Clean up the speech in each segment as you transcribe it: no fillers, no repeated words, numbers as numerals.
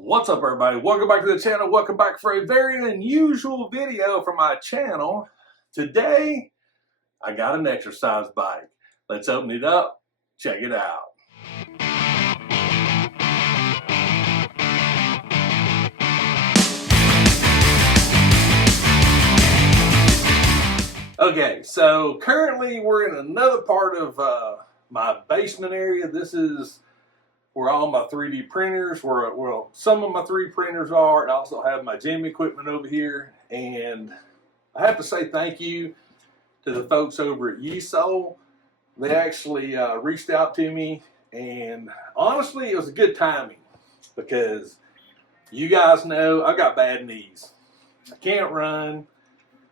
What's up, everybody? Welcome back to the channel. Welcome back for a very unusual video from my channel. Today, I got an exercise bike. Let's open it up, check it out. Okay, so currently we're in another part of my basement area. This is where all my 3D printers, well, some of my 3D printers are, and I also have my gym equipment over here. And I have to say thank you to the folks over at Yesoul. They actually reached out to me, and honestly, it was a good timing because you guys know I got bad knees. I can't run.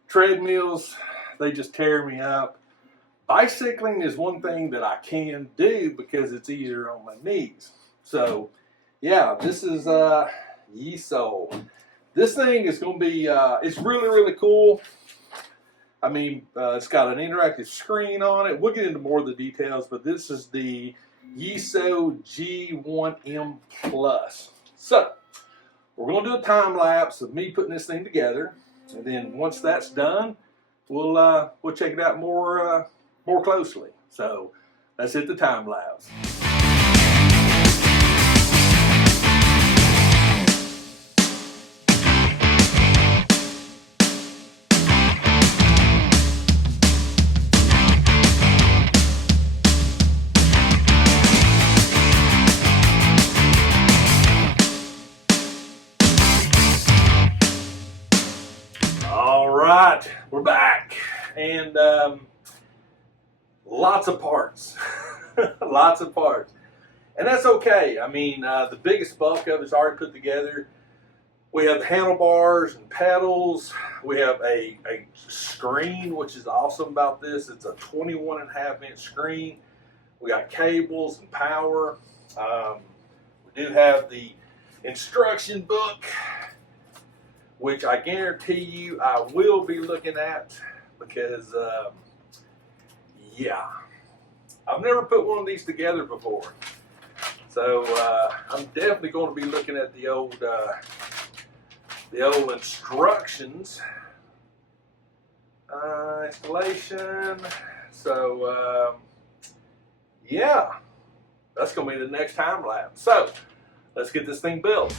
Treadmills, they just tear me up. Bicycling is one thing that I can do because it's easier on my knees. So, yeah, this is Yesoul. This thing is going to be, it's really cool. I mean, it's got an interactive screen on it. We'll get into more of the details, but this is the Yesoul G1M Plus. So, we're going to do a time lapse of me putting this thing together, and then once that's done, we'll check it out more closely. So, let's hit the time lapse. Alright, we're back, and lots of parts, lots of parts, and that's okay. I mean, the biggest bulk of it's already put together. We have the handlebars and pedals. We have a screen, which is awesome about this. It's a 21.5-inch screen. We got cables and power. We do have the instruction book, which I guarantee you I will be looking at because, yeah, I've never put one of these together before. So I'm definitely going to be looking at the old instructions, installation. So yeah, that's going to be the next time lapse. So let's get this thing built.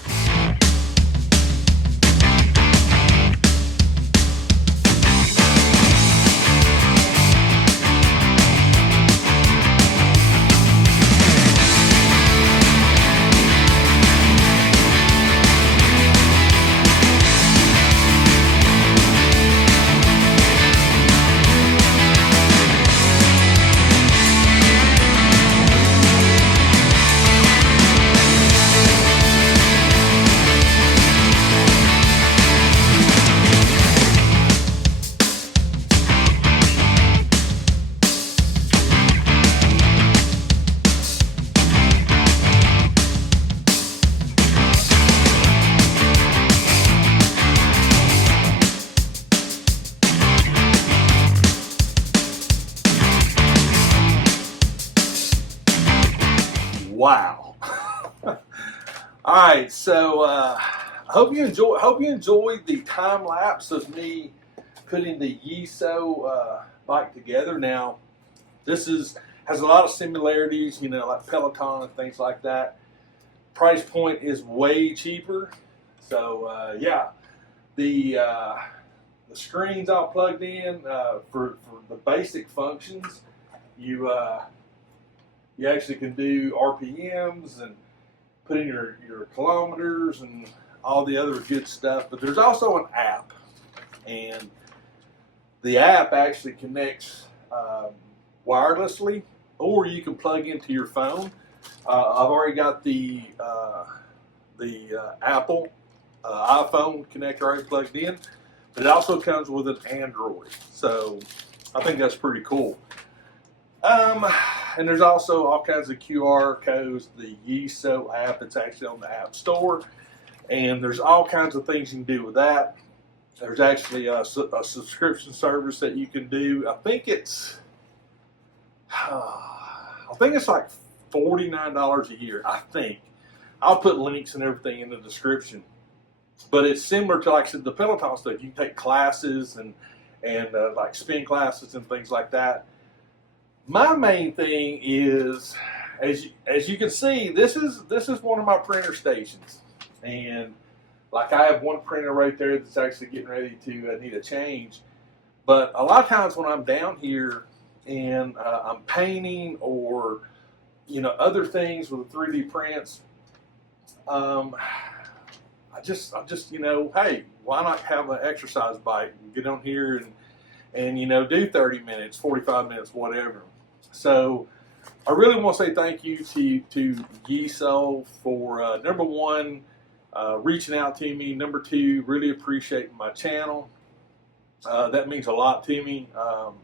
Wow. All right, so I hope you enjoyed the time lapse of me putting the Yesoul bike together. Now, this has a lot of similarities, you know, like Peloton and things like that. Price point is way cheaper. So yeah, the screen's all plugged in for the basic functions. You actually can do RPMs and put in your kilometers and all the other good stuff. But there's also an app, and the app actually connects wirelessly, or you can plug into your phone. I've already got the Apple iPhone connector already plugged in, but it also comes with an Android. So I think that's pretty cool. And there's also all kinds of QR codes, the Yesoul app. It's actually on the App Store, and there's all kinds of things you can do with that. There's actually a subscription service that you can do. I think it's like $49 a year, I think. I'll put links and everything in the description. But it's similar to, like I said, the Peloton stuff. You can take classes and like spin classes and things like that. My main thing is, as you can see, this is one of my printer stations, and like I have one printer right there that's actually getting ready to need a change. But a lot of times when I'm down here and I'm painting or other things with 3D prints, I just hey, why not have an exercise bike and get on here and do 30 minutes, 45 minutes, whatever. So I really want to say thank you to Yesoul for number one, reaching out to me. Number two, really appreciating my channel. That means a lot to me.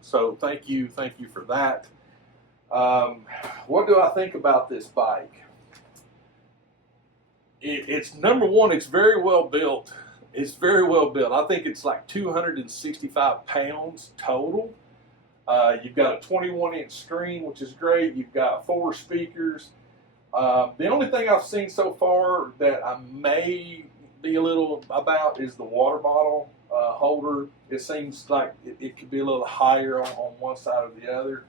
So thank you for that. What do I think about this bike? It's number one, it's very well built. It's very well built. I think it's like 265 pounds total. You've got a 21-inch screen, which is great. You've got 4 speakers. The only thing I've seen so far that I may be a little about is the water bottle holder. It seems like it could be a little higher on one side or the other.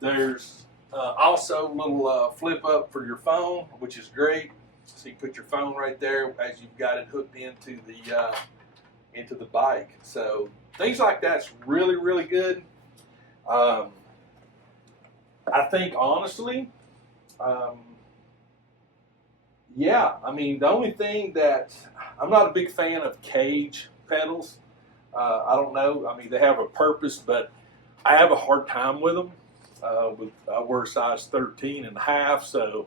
There's also a little flip up for your phone, which is great. So you put your phone right there as you've got it hooked into the bike. So things like that's really, really good. I think honestly, yeah, I mean, the only thing that I'm not a big fan of cage pedals. I don't know. I mean, they have a purpose, but I have a hard time with them. I wear a size 13.5, so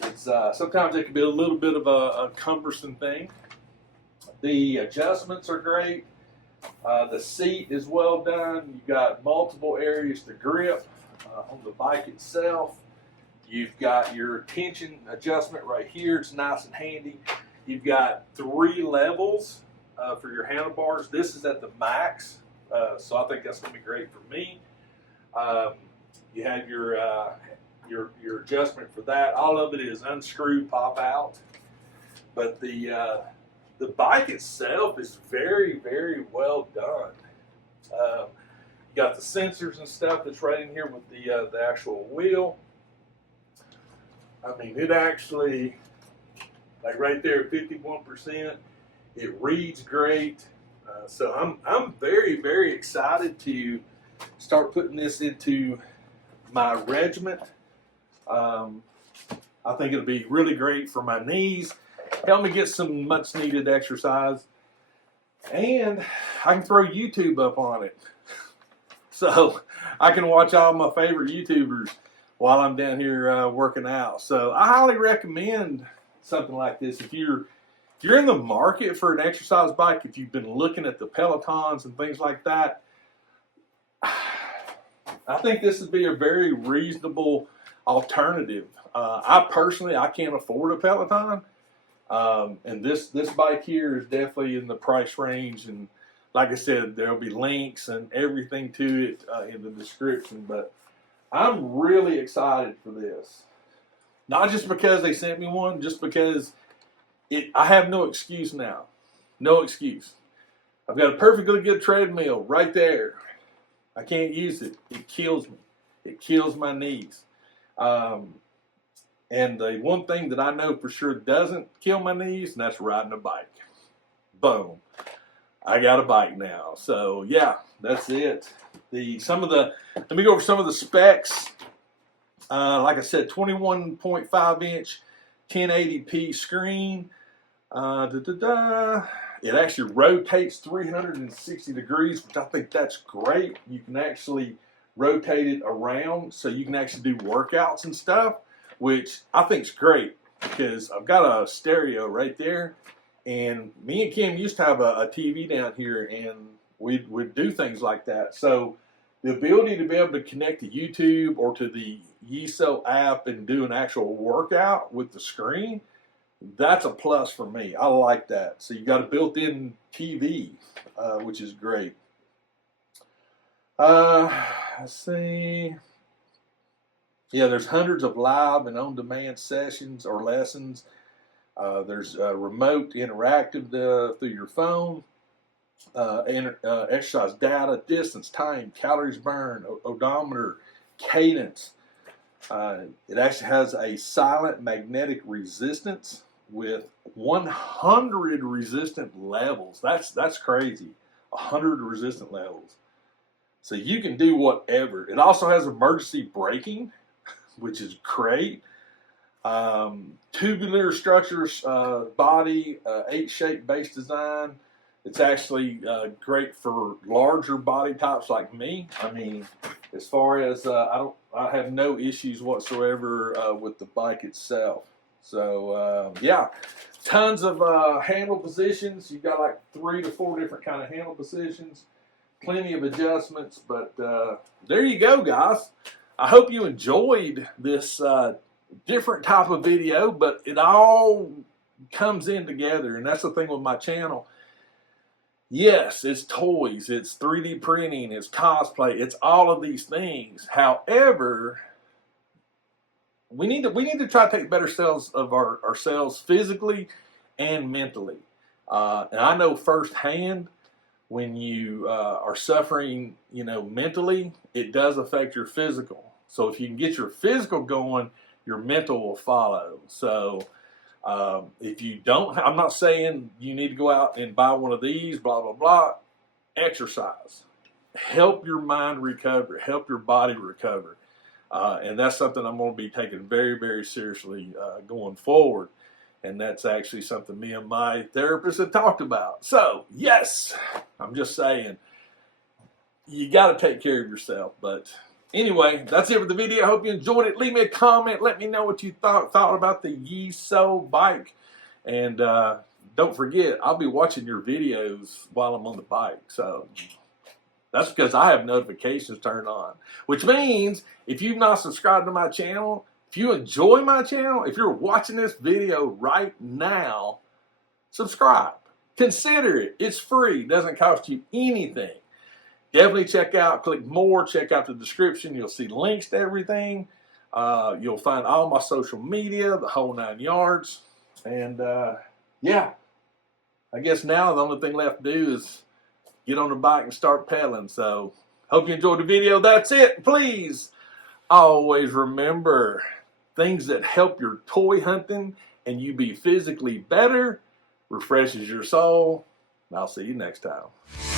it's sometimes it can be a little bit of a cumbersome thing. The adjustments are great. The seat is well done. You've got multiple areas to grip on the bike itself. You've got your tension adjustment right here. It's nice and handy. You've got 3 levels for your handlebars. This is at the max, so I think that's going to be great for me. You have your adjustment for that. All of it is unscrew, pop out. But the bike itself is very, very well done. You got the sensors and stuff that's right in here with the actual wheel. I mean, it actually, like right there, 51%. It reads great. So I'm very, very excited to start putting this into my regiment. I think it'll be really great for my knees. Help me get some much needed exercise. And I can throw YouTube up on it. So I can watch all my favorite YouTubers while I'm down here working out. So I highly recommend something like this. If you're in the market for an exercise bike, if you've been looking at the Pelotons and things like that, I think this would be a very reasonable alternative. I personally, I can't afford a Peloton. And this bike here is definitely in the price range. And like I said, there'll be links and everything to it in the description. But I'm really excited for this. Not just because they sent me one, just because I have no excuse now. No excuse. I've got a perfectly good treadmill right there. I can't use it. It kills me. It kills my knees. And the one thing that I know for sure doesn't kill my knees, and that's riding a bike. Boom. I got a bike now. So yeah, that's it. Let me go over some of the specs. Like I said, 21.5-inch 1080p screen. It actually rotates 360 degrees, which I think that's great. You can actually rotate it around so you can actually do workouts and stuff, which I think is great because I've got a stereo right there. And me and Kim used to have a TV down here, and we'd do things like that. So the ability to be able to connect to YouTube or to the Yesoul app and do an actual workout with the screen, that's a plus for me. I like that. So you got a built-in TV, which is great. Let's see. Yeah, there's hundreds of live and on-demand sessions or lessons. There's a remote interactive through your phone, exercise data, distance, time, calories burned, odometer, cadence. It actually has a silent magnetic resistance with 100 resistant levels. That's crazy. 100 resistant levels. So you can do whatever. It also has emergency braking, which is great. Tubular structures, body, H-shaped base design. It's actually great for larger body types like me. I mean, as far as I have no issues whatsoever with the bike itself. So yeah, tons of handle positions. You've got like 3 to 4 different kind of handle positions. Plenty of adjustments, but there you go, guys. I hope you enjoyed this different type of video, but it all comes in together, and that's the thing with my channel. Yes, it's toys, it's 3D printing, it's cosplay, it's all of these things. However, we need to try to take better sales of ourselves physically and mentally. And I know firsthand, when you are suffering, mentally, it does affect your physical. So if you can get your physical going, your mental will follow. So if you don't, I'm not saying you need to go out and buy one of these, blah, blah, blah. Exercise. Help your mind recover. Help your body recover. And that's something I'm going to be taking very, very seriously going forward. And that's actually something me and my therapist have talked about. So, yes, I'm just saying, you got to take care of yourself. But anyway, that's it for the video. I hope you enjoyed it. Leave me a comment. Let me know what you thought about the Yesoul bike. And don't forget, I'll be watching your videos while I'm on the bike. So that's because I have notifications turned on. Which means, if you've not subscribed to my channel, if you enjoy my channel, if you're watching this video right now, subscribe. Consider it. It's free. It doesn't cost you anything. Definitely click more, check out the description. You'll see links to everything. You'll find all my social media, the whole 9 yards. And yeah, I guess now the only thing left to do is get on the bike and start pedaling. So hope you enjoyed the video. That's it. Please always remember, things that help your toy hunting and you be physically better refreshes your soul. I'll see you next time.